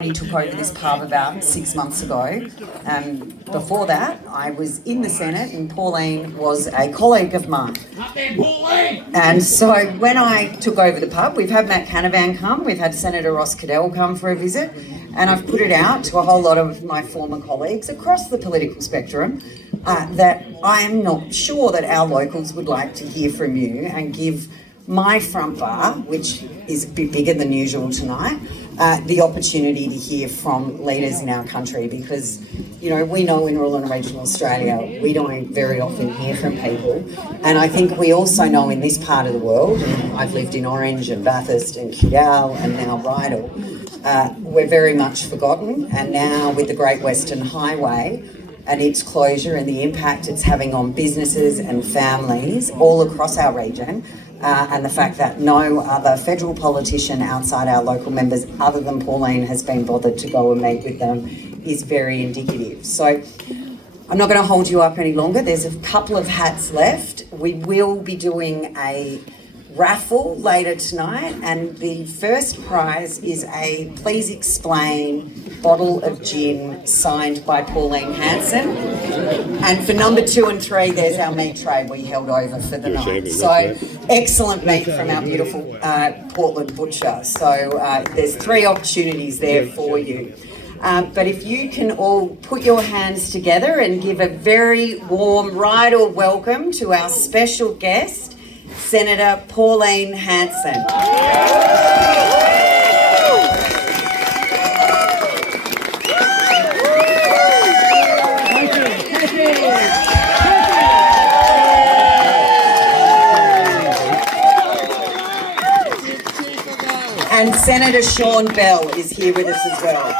He took over this pub about 6 months ago. Before that, I was in the Senate and Pauline was a colleague of mine. And so when I took over the pub, we've had Matt Canavan come, we've had Senator Ross Cadell come for a visit, and I've put it out to a whole lot of my former colleagues across the political spectrum that I am not sure that our locals would like to hear from you and give my front bar, which is a bit bigger than usual tonight, the opportunity to hear from leaders in our country, because, you know, we know in rural and regional Australia, we don't very often hear from people. And I think we also know in this part of the world, and I've lived in Orange and Bathurst and Rydal and now Rydal, we're very much forgotten. And now with the Great Western Highway and its closure and the impact it's having on businesses and families all across our region, and the fact that no other federal politician outside our local members other than Pauline has been bothered to go and meet with them is very indicative. So I'm not going to hold you up any longer. There's a couple of hats left. We will be doing a raffle later tonight, and the first prize is a Please Explain bottle of gin signed by Pauline Hanson. And for number 2 and 3, there's our meat tray we held over for the night. So excellent meat from our beautiful Portland butcher. So there's 3 opportunities there for you. But if you can all put your hands together and give a very warm Rydal welcome to our special guest, Senator Pauline Hanson. And Senator Sean Bell is here with us as well.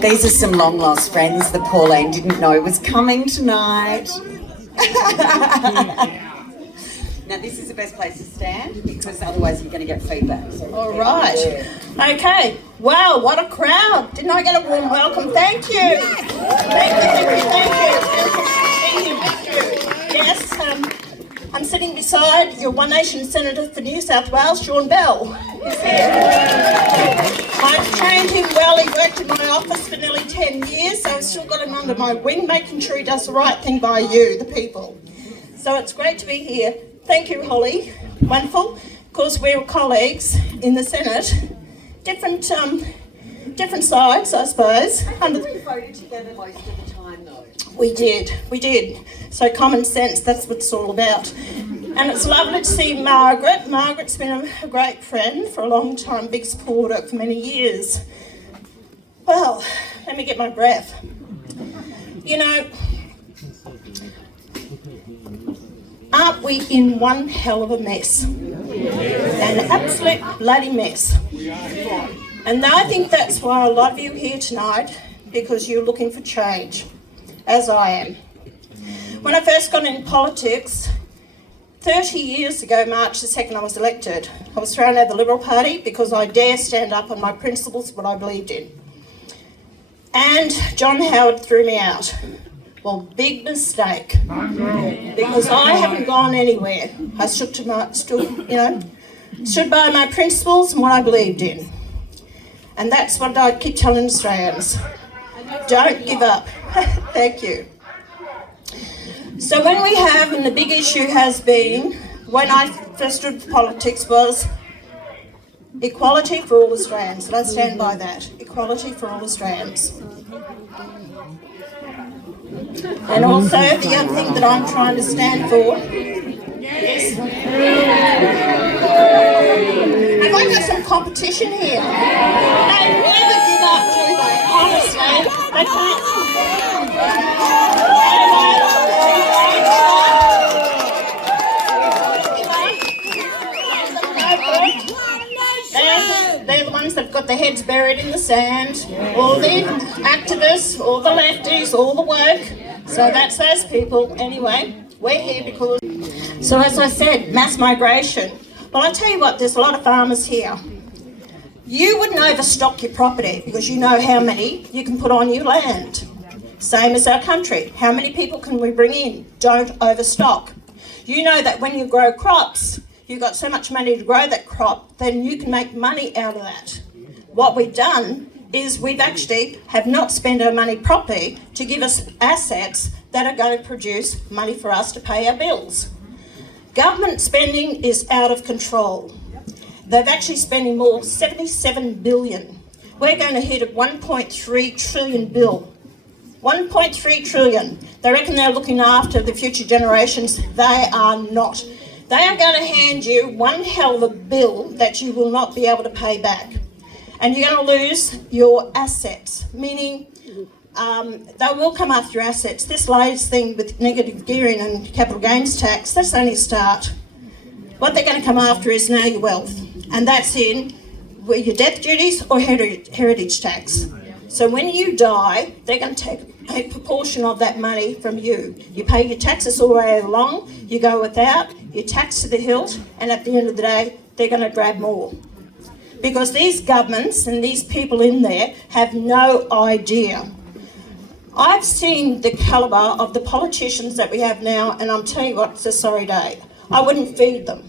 These are some long lost friends that Pauline didn't know was coming tonight. Now this is the best place to stand because otherwise you're going to get feedback. So all right. Okay. Wow, what a crowd. Didn't I get a warm welcome? Thank you. Thank you. Yes, I'm sitting beside your One Nation Senator for New South Wales, Sean Bell. Is here. I've trained him well. He worked in my office for nearly 10 years, so I've still got him under my wing, making sure he does the right thing by you, the people. So it's great to be here. Thank you, Holly. Wonderful. Of course, we're colleagues in the Senate. Different sides, I suppose. We voted together most of the time, though. We did. So common sense, that's what it's all about. And it's lovely to see Margaret. Margaret's been a great friend for a long time, big supporter for many years. Well, let me get my breath. You know, aren't we in one hell of a mess? An absolute bloody mess. And I think that's why a lot of you are here tonight, because you're looking for change, as I am. When I first got into politics, 30 years ago, March the 2nd, I was elected. I was thrown out of the Liberal Party because I dare stand up on my principles, what I believed in. And John Howard threw me out. Well, big mistake, because I haven't gone anywhere. I stood by my principles and what I believed in. And that's what I keep telling Australians. Don't give up. Thank you. So when we have, and the big issue has been, when I first stood for politics, was equality for all Australians, and I stand by that. Equality for all Australians. And also the other thing that I'm trying to stand for is, have I got some competition here? They never give up, do they? Honestly, they can't. They're the ones that've got their heads buried in the sand, all the activists, all the lefties, all the woke. So that's those people. Anyway, we're here because... So as I said, mass migration. Well, I tell you what, there's a lot of farmers here. You wouldn't overstock your property because you know how many you can put on your land. Same as our country. How many people can we bring in? Don't overstock. You know that when you grow crops, you've got so much money to grow that crop, then you can make money out of that. What we've done is we've actually have not spent our money properly to give us assets that are going to produce money for us to pay our bills. Government spending is out of control. They're actually spending more, 77 billion. We're going to hit a 1.3 trillion bill. 1.3 trillion. They reckon they're looking after the future generations. They are not. They are going to hand you one hell of a bill that you will not be able to pay back. And you're going to lose your assets, meaning they will come after your assets. This latest thing with negative gearing and capital gains tax, that's only a start. What they're going to come after is now your wealth, and that's in your death duties or heritage tax. So when you die, they're going to take a proportion of that money from you. You pay your taxes all the way along, you go without, you tax to the hilt, and at the end of the day, they're going to grab more. Because these governments and these people in there have no idea. I've seen the calibre of the politicians that we have now, and I'm telling you what, it's a sorry day. I wouldn't feed them.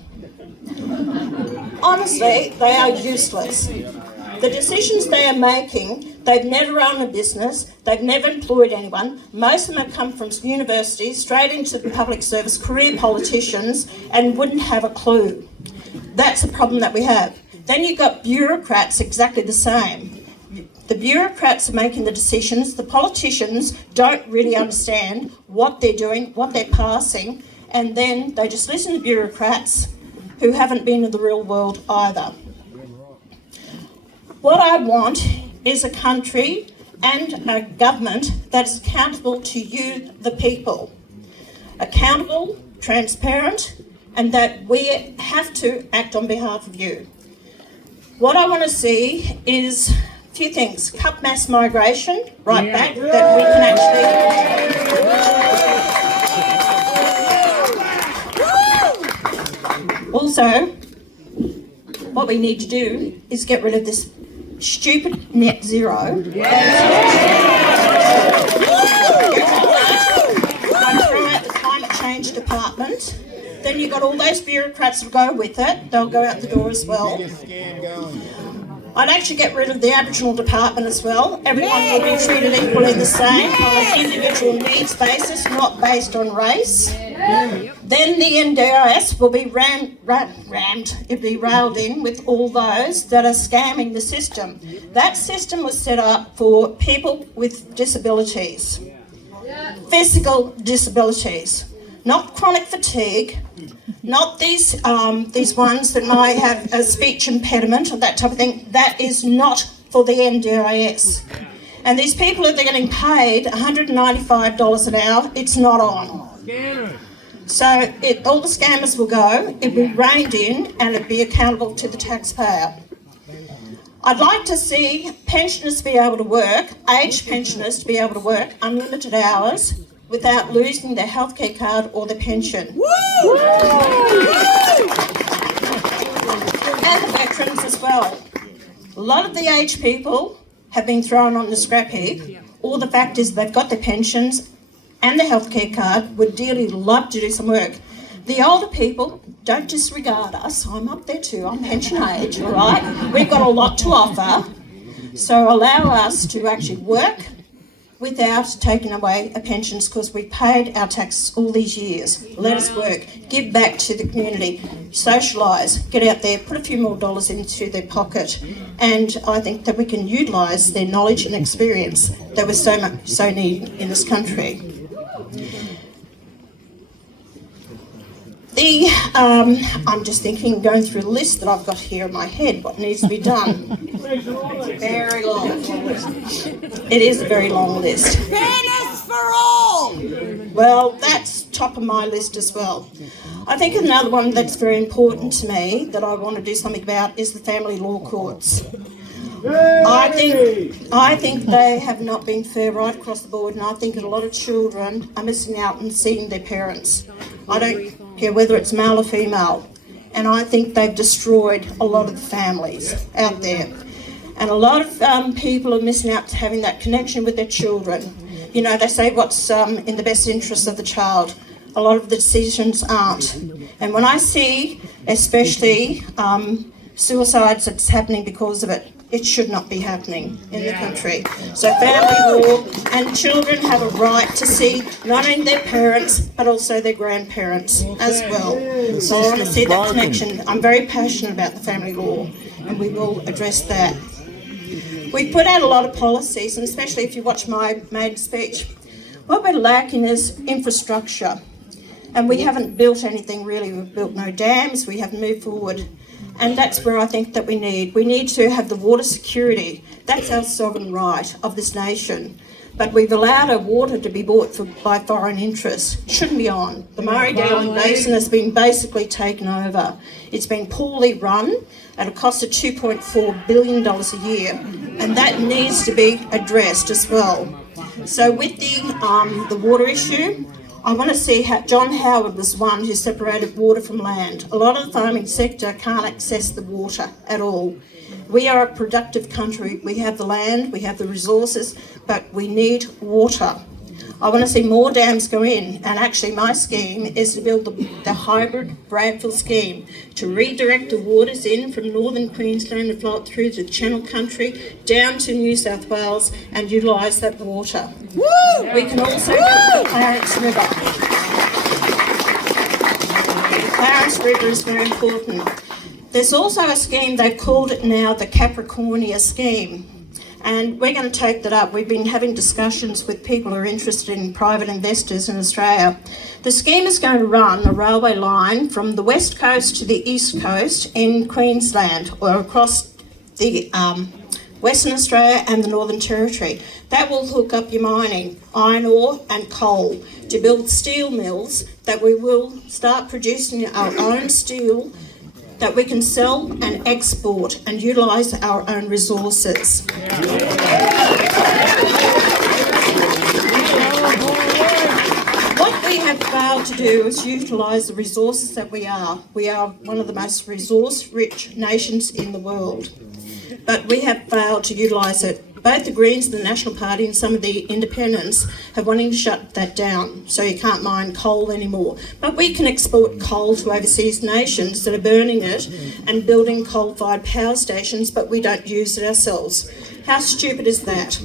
Honestly, they are useless. The decisions they are making, they've never run a business, they've never employed anyone. Most of them have come from universities, straight into the public service, career politicians, and wouldn't have a clue. That's the problem that we have. Then you've got bureaucrats exactly the same. The bureaucrats are making the decisions, the politicians don't really understand what they're doing, what they're passing, and then they just listen to bureaucrats who haven't been in the real world either. What I want is a country and a government that's accountable to you, the people. Accountable, transparent, and that we have to act on behalf of you. What I want to see is a few things. Cut mass migration right back, that we can actually... Also, what we need to do is get rid of this stupid net zero. And throw out the climate change department. Then you've got all those bureaucrats that go with it. They'll go out the door as well. I'd actually get rid of the Aboriginal department as well. Everyone will be treated equally the same on an individual needs basis, not based on race. Then the NDIS will be it'll be railed in with all those that are scamming the system. That system was set up for people with disabilities, physical disabilities, not chronic fatigue, not these ones that might have a speech impediment or that type of thing. That is not for the NDIS. And these people, if they're getting paid $195 an hour, it's not on. So all the scammers will go, it'll be reined in, and it'll be accountable to the taxpayer. I'd like to see pensioners be able to work, aged pensioners to be able to work unlimited hours without losing their healthcare card or their pension. And the veterans as well. A lot of the aged people have been thrown on the scrap heap. All the fact is they've got their pensions and the healthcare card, would dearly love to do some work. The older people, don't disregard us. I'm up there too, I'm pension age, all right? We've got a lot to offer. So allow us to actually work without taking away our pensions, because we paid our taxes all these years. Let us work, give back to the community, socialise, get out there, put a few more dollars into their pocket, and I think that we can utilise their knowledge and experience that we so need in this country. I'm just thinking, going through the list that I've got here in my head, what needs to be done. Very long. It is a very long list. Fairness for all! Well, that's top of my list as well. I think another one that's very important to me that I want to do something about is the family law courts. I think they have not been fair right across the board, and I think a lot of children are missing out on seeing their parents. I don't care whether it's male or female, and I think they've destroyed a lot of the families out there. And a lot of people are missing out to having that connection with their children. You know, they say what's in the best interest of the child. A lot of the decisions aren't. And when I see especially suicides that's happening because of it. It should not be happening in the country. So family law, and children have a right to see not only their parents but also their grandparents as well. So I want to see that connection. I'm very passionate about the family law, and we will address that. We put out a lot of policies, and especially if you watch my maiden speech, what we're lacking is infrastructure. And we haven't built anything really. We've built no dams, we haven't moved forward. And that's where I think that we need to have the water security. That's our sovereign right of this nation. But we've allowed our water to be bought by foreign interests. It shouldn't be on. The Murray-Darling Basin has been basically taken over. It's been poorly run at a cost of $2.4 billion a year, and that needs to be addressed as well. So with the water issue, I want to see how John Howard was one who separated water from land. A lot of the farming sector can't access the water at all. We are a productive country. We have the land, we have the resources, but we need water. I want to see more dams go in, and actually my scheme is to build the hybrid brownfield scheme to redirect the waters in from northern Queensland and flow it through the Channel Country down to New South Wales and utilise that water. Woo! We can also build the Clarence River. The Clarence River is very important. There's also a scheme, they've called it now the Capricornia scheme. And we're going to take that up. We've been having discussions with people who are interested in private investors in Australia. The scheme is going to run a railway line from the west coast to the east coast in Queensland, or across the Western Australia and the Northern Territory. That will hook up your mining, iron ore and coal, to build steel mills that we will start producing our own steel that we can sell and export and utilise our own resources. What we have failed to do is utilise the resources that we are. We are one of the most resource-rich nations in the world, but we have failed to utilise it. Both the Greens and the National Party and some of the independents have wanting to shut that down, so you can't mine coal anymore. But we can export coal to overseas nations that are burning it and building coal-fired power stations, but we don't use it ourselves. How stupid is that?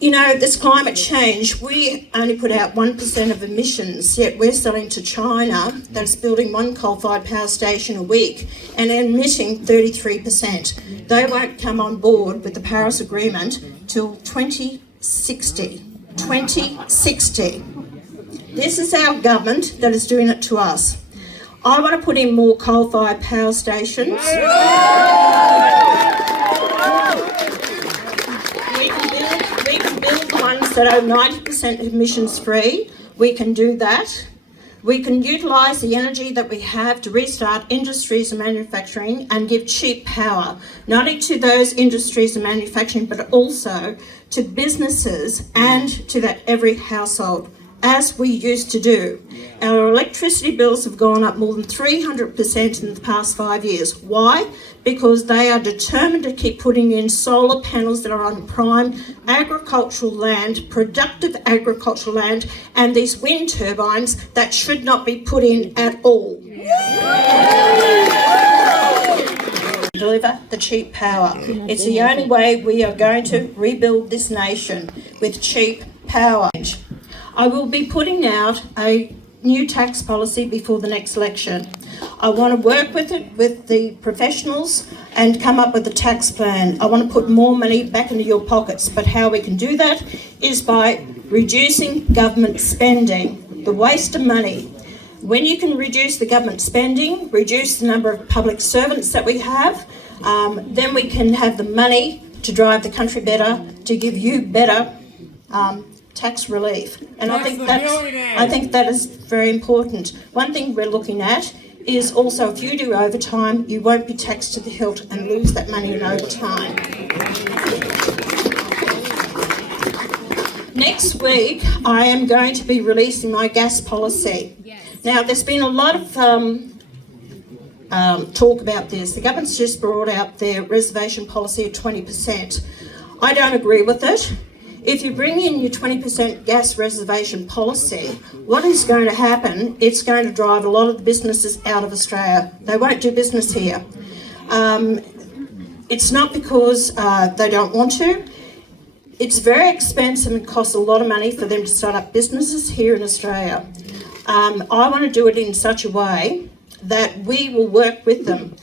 You know, this climate change, we only put out 1% of emissions, yet we're selling to China that's building one coal-fired power station a week and emitting 33%. They won't come on board with the Paris Agreement till 2060. 2060. This is our government that is doing it to us. I want to put in more coal-fired power stations. We can build ones that are 90% emissions free. We can do that. We can utilise the energy that we have to restart industries and manufacturing and give cheap power, not only to those industries and manufacturing, but also to businesses and to that every household, as we used to do. Our electricity bills have gone up more than 300% in the past 5 years. Why? Because they are determined to keep putting in solar panels that are on prime agricultural land, productive agricultural land, and these wind turbines that should not be put in at all. Deliver the cheap power. It's the only way we are going to rebuild this nation, with cheap power. I will be putting out a new tax policy before the next election. I want to work with the professionals and come up with a tax plan. I want to put more money back into your pockets, but how we can do that is by reducing government spending, the waste of money. When you can reduce the government spending, reduce the number of public servants that we have, then we can have the money to drive the country better, to give you better tax relief. And I think that is very important. One thing we're looking at is also, if you do overtime, you won't be taxed to the hilt and lose that money in overtime. Next week, I am going to be releasing my gas policy. Now, there's been a lot of talk about this. The government's just brought out their reservation policy of 20%. I don't agree with it. If you bring in your 20% gas reservation policy, what is going to happen, it's going to drive a lot of the businesses out of Australia. They won't do business here. It's not because they don't want to. It's very expensive and costs a lot of money for them to start up businesses here in Australia. I want to do it in such a way that we will work with them.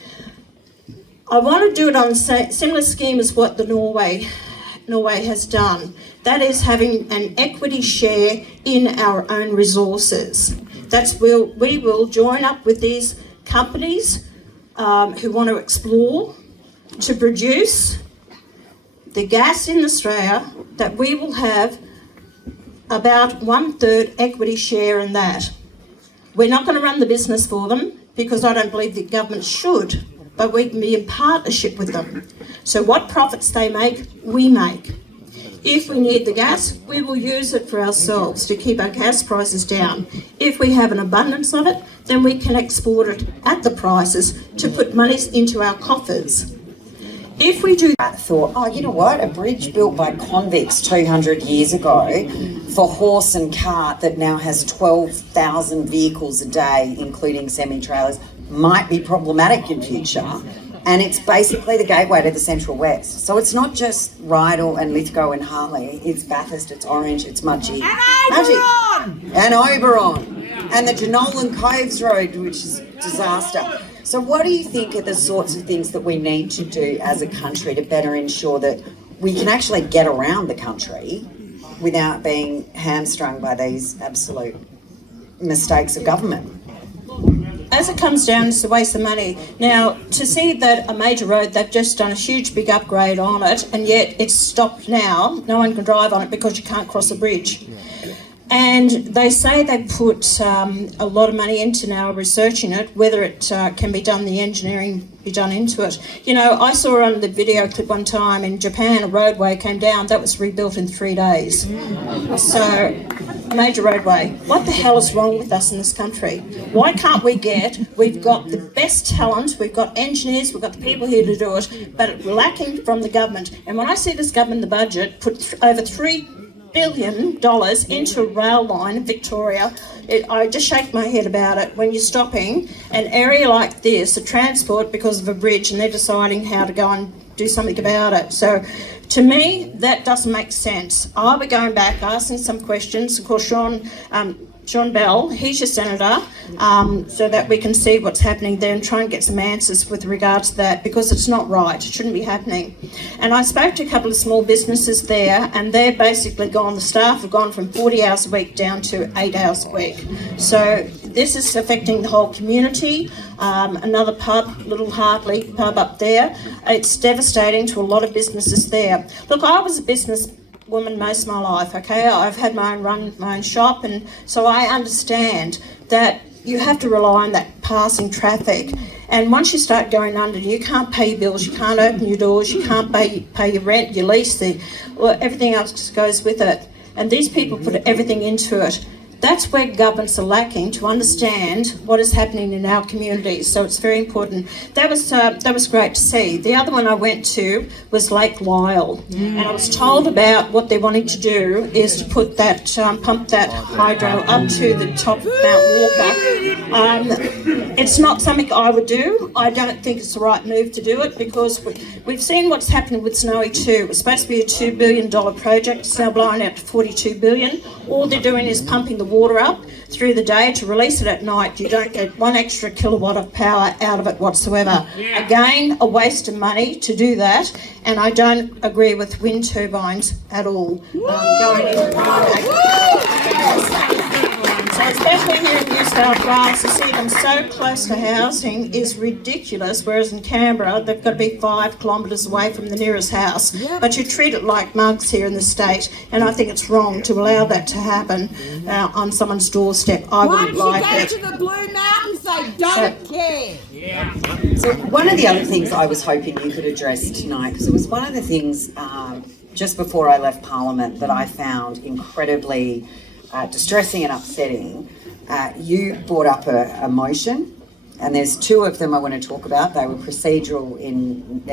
I want to do it on a similar scheme as what the Norway has done. That is having an equity share in our own resources. We will join up with these companies who want to explore to produce the gas in Australia, that we will have about 1/3 equity share in that. We're not going to run the business for them because I don't believe the government should, but we can be in partnership with them. So what profits they make, we make. If we need the gas, we will use it for ourselves to keep our gas prices down. If we have an abundance of it, then we can export it at the prices to put monies into our coffers. If we do I thought, oh, you know what? A bridge built by convicts 200 years ago for horse and cart that now has 12,000 vehicles a day, including semi-trailers, might be problematic in future. And it's basically the gateway to the Central West. So it's not just Rydal and Lithgow and Hartley. It's Bathurst, it's Orange, it's Mudgee. And Oberon! And the Jenolan Coves Road, which is a disaster. So what do you think are the sorts of things that we need to do as a country to better ensure that we can actually get around the country without being hamstrung by these absolute mistakes of government? As it comes down, it's a waste of money. Now, to see that a major road, they've just done a huge big upgrade on it, and yet it's stopped now, no one can drive on it because you can't cross a bridge. And they say they put a lot of money into now researching it, whether it can be done, the engineering be done into it. You know, I saw on the video clip one time in Japan, a roadway came down, that was rebuilt in 3 days. So, a major roadway. What the hell is wrong with us in this country? Why can't we've got the best talent, we've got engineers, we've got the people here to do it, but it's lacking from the government. And when I see this government in the budget put over $3 billion into a rail line in Victoria, I just shake my head about it. When you're stopping an area like this, a transport because of a bridge, and they're deciding how to go and do something about it. So to me, that doesn't make sense. I'll be going back, asking some questions. Of course, Sean Bell, he's your senator, so that we can see what's happening there and try and get some answers with regards to that, because it's not right, it shouldn't be happening. And I spoke to a couple of small businesses there, and they're basically gone, the staff have gone from 40 hours a week down to 8 hours a week. So this is affecting the whole community. Another pub, Little Hartley pub up there, it's devastating to a lot of businesses there. Look, I was a businesswoman most of my life, okay? I've had my own shop, and so I understand that you have to rely on that passing traffic. And once you start going under, you can't pay your bills, you can't open your doors, you can't pay your rent, your lease, everything else goes with it. And these people put everything into it. That's where governments are lacking to understand what is happening in our communities. So it's very important. That was great to see. The other one I went to was Lake Lyell, and I was told about what they're wanting to do is to put that pump that hydro up to the top of Mount Walker. It's not something I would do. I don't think it's the right move to do it, because we've seen what's happening with Snowy 2. It was supposed to be a $2 billion project. It's now blown out to $42 billion. All they're doing is pumping the water up through the day to release it at night. You don't get 1 extra kilowatt of power out of it whatsoever. Again, a waste of money to do that, and I don't agree with wind turbines at all going into the market. So especially here in New South Wales, to see them so close to housing is ridiculous, whereas in Canberra they've got to be 5 kilometres away from the nearest house. But you treat it like mugs here in the state, and I think it's wrong to allow that to happen on someone's doorstep. I wouldn't like it. Why don't you go to the Blue Mountains? They don't care. So one of the other things I was hoping you could address tonight, because it was one of the things just before I left Parliament that I found incredibly distressing and upsetting. You brought up a motion And there's two of them I want to talk about. They were procedural in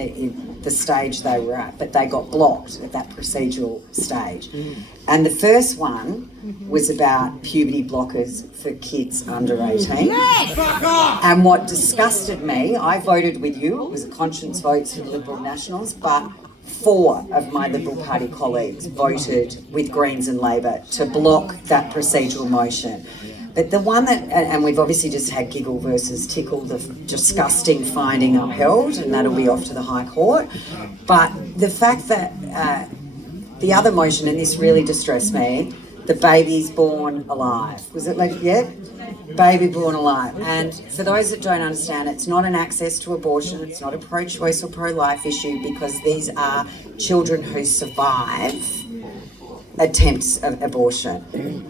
the stage they were at, but they got blocked at that procedural stage. And the first one was about puberty blockers for kids under 18. And what disgusted me, I voted with you, it was a conscience vote for the Liberal Nationals, but 4 of my Liberal Party colleagues voted with Greens and Labor to block that procedural motion. But the one that, and we've obviously just had Giggle versus Tickle, the disgusting finding upheld, and that'll be off to the High Court. But the fact that the other motion, and this really distressed me, the baby's born alive. Was it like, yeah? Baby born alive. And for those that don't understand, it's not an access to abortion, it's not a pro-choice or pro-life issue, because these are children who survive attempts of abortion.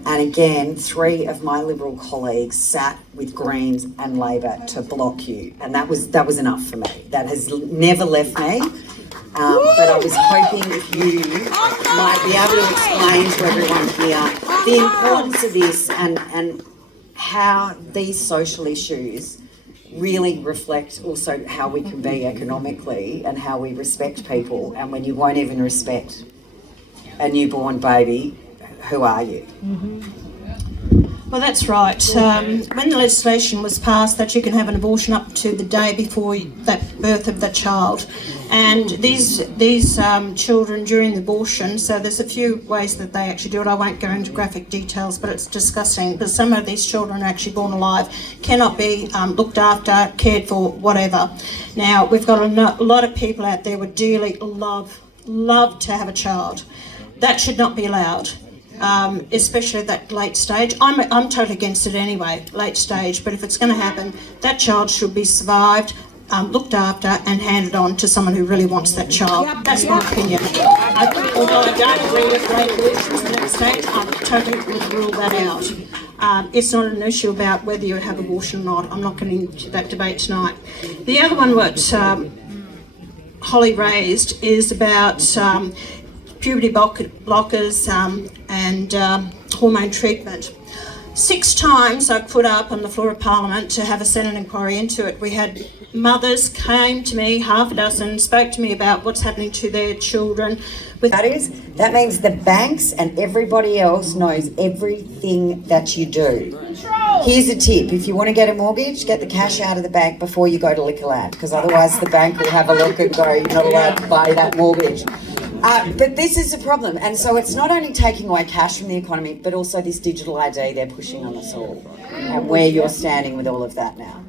And again, 3 of my Liberal colleagues sat with Greens and Labor to block you, and that was enough for me. That has never left me. But I was hoping if you might be able to explain to everyone here the importance of this and how these social issues really reflect also how we can be economically and how we respect people. And when you won't even respect a newborn baby, who are you? Well, that's right. When the legislation was passed that you can have an abortion up to the day before that birth of the child, and these children during the abortion, so there's a few ways that they actually do it. I won't go into graphic details, but it's disgusting. But some of these children are actually born alive, cannot be looked after, cared for, whatever. Now, we've got a lot of people out there would dearly love to have a child. That should not be allowed. Especially at that late stage. I'm totally against it anyway, late stage, but if it's going to happen, that child should be survived, looked after and handed on to someone who really wants that child. That's my opinion. Although I don't agree with late abortions at that stage, I totally would rule that out. It's not an issue about whether you have abortion or not. I'm not getting into that debate tonight. The other one what Holly raised is about puberty blockers and hormone treatment. 6 times I put up on the floor of Parliament to have a Senate inquiry into it. We had mothers came to me, half a dozen, spoke to me about what's happening to their children. That means the banks and everybody else knows everything that you do. Here's a tip: if you want to get a mortgage, get the cash out of the bank before you go to Liquorland, because otherwise the bank will have a look and go, you're not allowed to buy that mortgage. But this is a problem, and so it's not only taking away cash from the economy, but also this digital ID they're pushing on us all, and where you're standing with all of that now.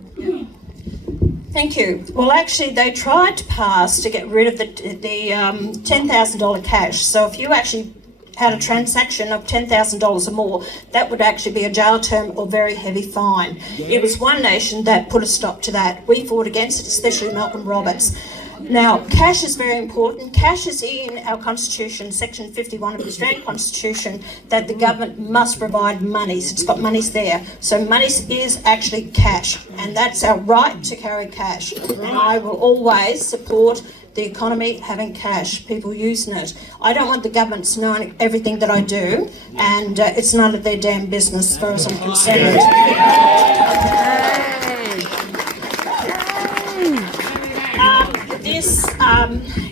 Thank you. Well, actually, they tried to pass to get rid of the $10,000 cash. So if you actually had a transaction of $10,000 or more, that would actually be a jail term or very heavy fine. It was One Nation that put a stop to that. We fought against it, especially Malcolm Roberts. Now, cash is very important. Cash is in our Constitution, Section 51 of the Australian Constitution, that the government must provide monies. It's got monies there. So monies is actually cash, and that's our right to carry cash. And I will always support the economy having cash, people using it. I don't want the government knowing everything that I do, and it's none of their damn business as far as I'm concerned.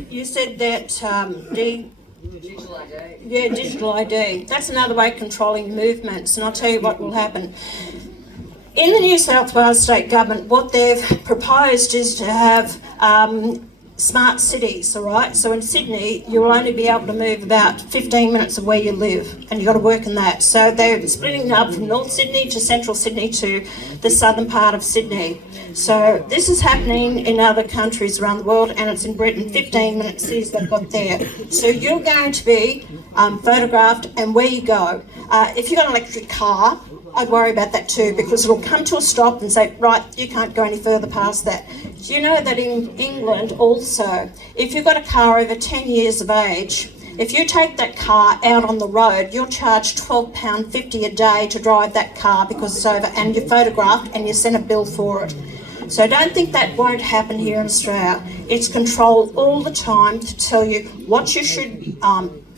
You said that digital ID. That's another way of controlling movements, and I'll tell you what will happen. In the New South Wales state government, what they've proposed is to have smart cities, all right? So in Sydney, you'll only be able to move about 15 minutes of where you live, and you've got to work in that. So they're splitting up from North Sydney to Central Sydney to the southern part of Sydney. So this is happening in other countries around the world, and it's in Britain, 15-minute cities they've got there. So you're going to be photographed, and where you go. If you've got an electric car, I'd worry about that too, because it'll come to a stop and say, right, you can't go any further past that. Do you know that in England also, if you've got a car over 10 years of age, if you take that car out on the road, you're charged £12.50 a day to drive that car because it's over, and you're photographed and you send a bill for it. So don't think that won't happen here in Australia. It's controlled all the time to tell you what you should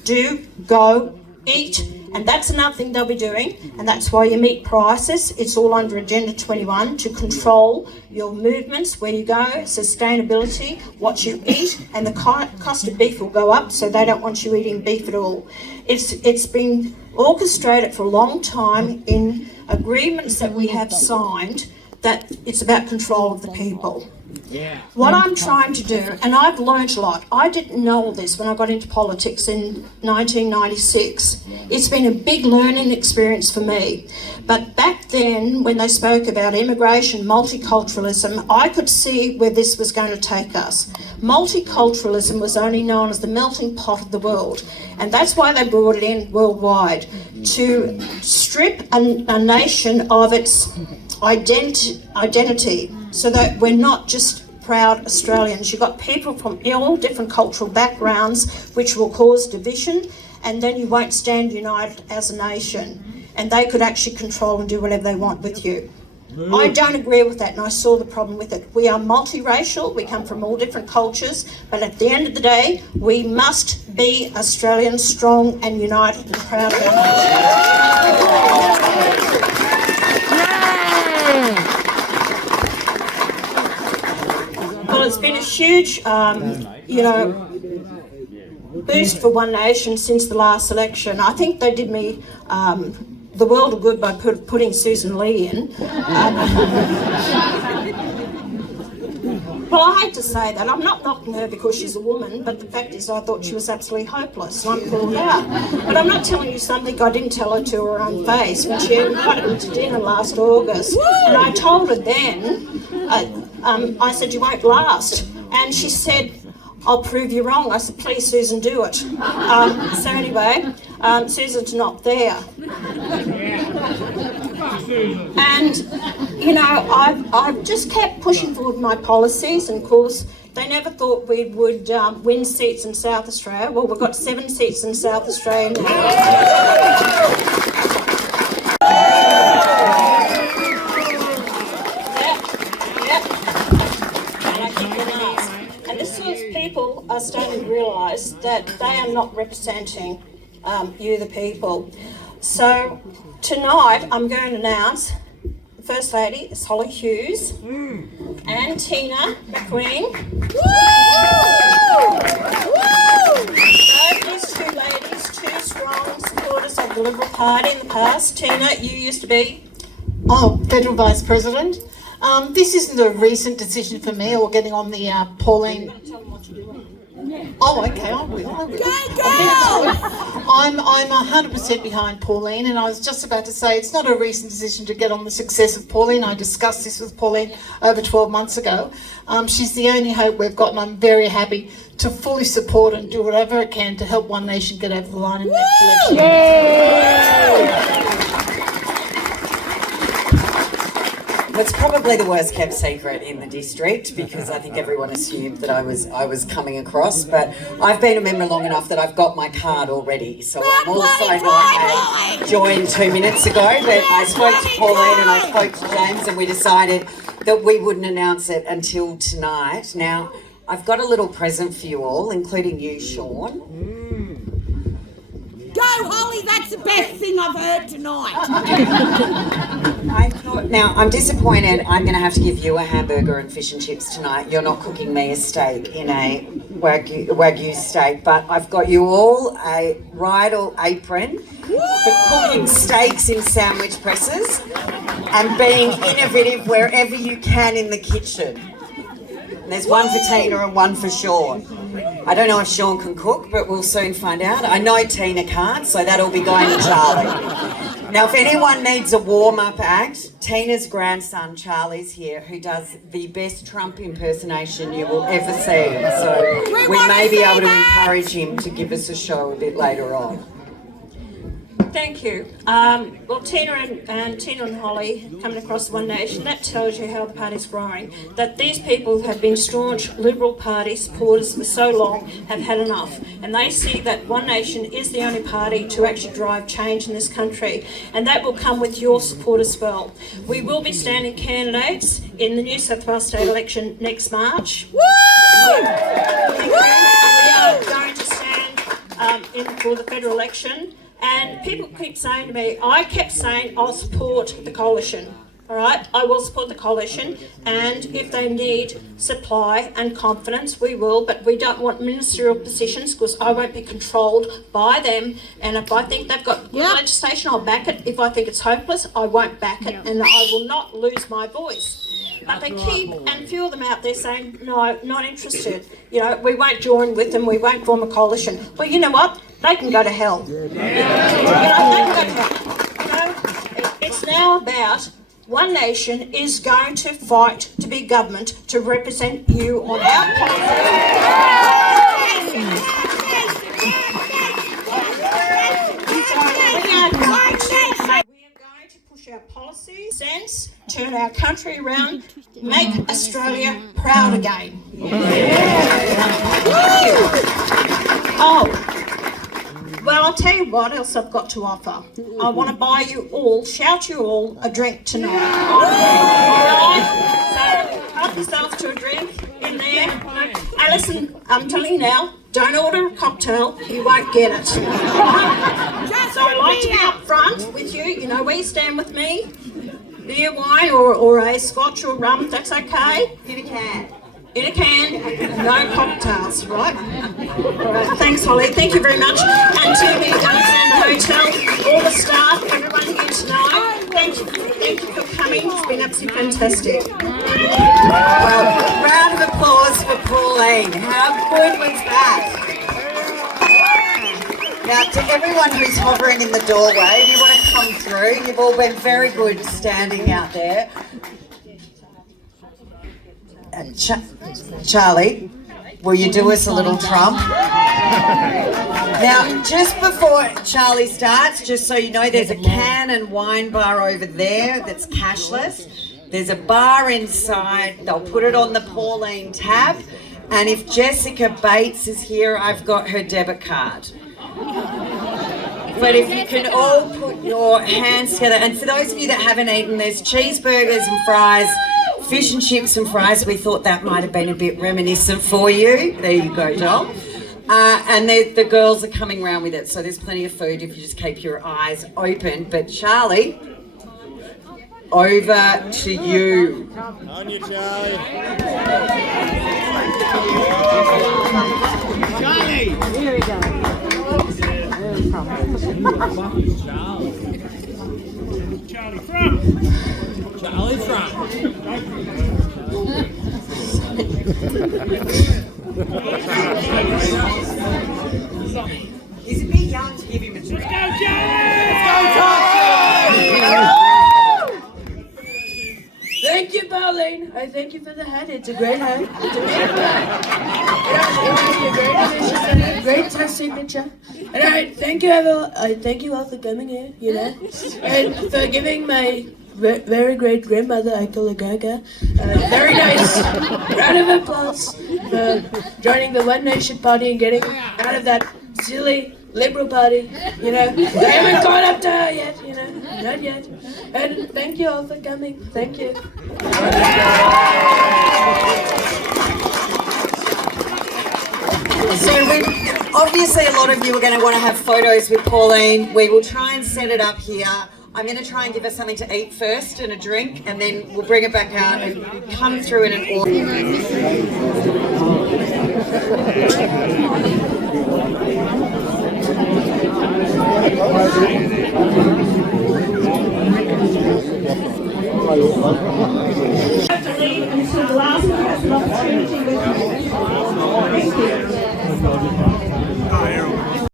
do, go, eat, And that's another thing they'll be doing, and that's why your meat prices, it's all under Agenda 21 to control your movements, where you go, sustainability, what you eat, and the cost of beef will go up, so they don't want you eating beef at all. It's been orchestrated for a long time in agreements that we have signed, that it's about control of the people. What I'm trying to do, and I've learnt a lot. I didn't know all this when I got into politics in 1996. It's been a big learning experience for me. But back then, when they spoke about immigration, multiculturalism, I could see where this was going to take us. Multiculturalism was only known as the melting pot of the world. And that's why they brought it in worldwide, to strip a nation of its identity, so that we're not just proud Australians. You've got people from all different cultural backgrounds, which will cause division, and then you won't stand united as a nation. And they could actually control and do whatever they want with you. I don't agree with that, and I saw the problem with it. We are multiracial, we come from all different cultures, but at the end of the day, we must be Australians, strong and united and proud of our nation. Well, it's been a huge, boost for One Nation since the last election. I think they did me the world of good by putting Susan Lee in. Well, I hate to say that. I'm not knocking her because she's a woman, but the fact is I thought she was absolutely hopeless, so I'm called out. But I'm not telling you something I didn't tell her to her own face when she invited me to dinner last August. And I told her then, I said, you won't last. And she said, I'll prove you wrong. I said, please, Susan, do it. So anyway, Susan's not there. And, I've just kept pushing forward my policies, and of course, they never thought we would win seats in South Australia. Well, we've got 7 seats in South Australia now. People are starting to realise that they are not representing you, the people. So tonight I'm going to announce the First Lady is Holly Hughes and Tina McQueen. These two ladies, two strong supporters of the Liberal Party in the past. Tina, you used to be? Federal Vice President. This isn't a recent decision for me or getting on the Pauline. Oh, okay, I will. I'm 100% behind Pauline, and I was just about to say it's not a recent decision to get on the success of Pauline. I discussed this with Pauline over 12 months ago. She's the only hope we've got, and I'm very happy to fully support and do whatever I can to help One Nation get over the line in the next election. Yay! It's probably the worst kept secret in the district, because I think everyone assumed that I was coming across, but I've been a member long enough that I've got my card already, so I'm also not joined 2 minutes ago, but I spoke to Pauline and I spoke to James, and we decided that we wouldn't announce it until tonight. Now, I've got a little present for you all, including you, Sean. Go, Holly, that's the best thing I've heard tonight. Now, I'm disappointed. I'm going to have to give you a hamburger and fish and chips tonight. You're not cooking me a steak in a Wagyu steak, but I've got you all a Rydal apron for cooking steaks in sandwich presses and being innovative wherever you can in the kitchen. And there's one for Tina and one for Sean. I don't know if Sean can cook, but we'll soon find out. I know Tina can't, so that'll be going to Charlie. Now, if anyone needs a warm-up act, Tina's grandson, Charlie's here, who does the best Trump impersonation you will ever see. So we may be able to encourage him to give us a show a bit later on. Thank you. Well, Tina and Holly coming across One Nation, that tells you how the party's growing. That these people have been staunch Liberal Party supporters for so long, have had enough. And they see that One Nation is the only party to actually drive change in this country. And that will come with your support as well. We will be standing candidates in the New South Wales state election next March. Woo! We are going to stand in for the federal election. And people keep saying to me, I kept saying I'll support the coalition. All right, I will support the coalition, and if they need supply and confidence, we will, but we don't want ministerial positions because I won't be controlled by them. And if I think they've got good legislation, I'll back it. If I think it's hopeless, I won't back it, and I will not lose my voice. But they keep, and few of them out there saying, no, not interested. You know, we won't join with them, we won't form a coalition. Well, you know what? They can go to hell. You know, they can go to hell. You know, it's now about One Nation is going to fight to be government to represent you on our policy. We are going to push our policy sense, turn our country around, make Australia proud again. Oh, well, I'll tell you what else I've got to offer. I want to buy you all, shout you all, a drink tonight. All right? So, help yourself to a drink in there. And listen, I'm telling you now, don't order a cocktail, you won't get it. So I like to be up front with you, you know where you stand with me. Beer, wine, or a scotch or rum, if that's okay. In a can. In a can, no cocktails, right? All right, thanks, Holly. Thank you very much. And to the Alexander Hotel, all the staff, everyone here tonight, thank you for coming. It's been absolutely fantastic. Well, round of applause for Pauline. How good was that? Now, to everyone who's hovering in the doorway, if you want to come through, you've all been very good standing out there. Charlie, will you do us a little trump? Now, just before Charlie starts, just so you know, there's a can and wine bar over there that's cashless. There's a bar inside. They'll put it on the Pauline tab. And if Jessica Bates is here, I've got her debit card. But if you can all put your hands together, and for those of you that haven't eaten, there's cheeseburgers and fries, fish and chips and fries. We thought that might have been a bit reminiscent for you. There you go, Joel. And the girls are coming around with it, so there's plenty of food if you just keep your eyes open. But Charlie, over to you. On you, Charlie. Charlie! Here we go. Charlie from. Charlie from. He's a bit young to give him a drink. Let's go, Charlie! Thank you, Pauline. I thank you for the hat. It's a great hat. It's a beautiful hat. It great signature. And I thank you all for coming here, you know, and for giving my very great grandmother, I call her Gaga, very nice round of applause for joining the One Nation party and getting out of that silly Liberal Party, you know. They haven't gone up to her yet, you know, not yet. And thank you all for coming. Thank you. So obviously a lot of you are going to want to have photos with Pauline. We will try and set it up here. I'm going to try and give her something to eat first and a drink, and then we'll bring it back out and come through in an order.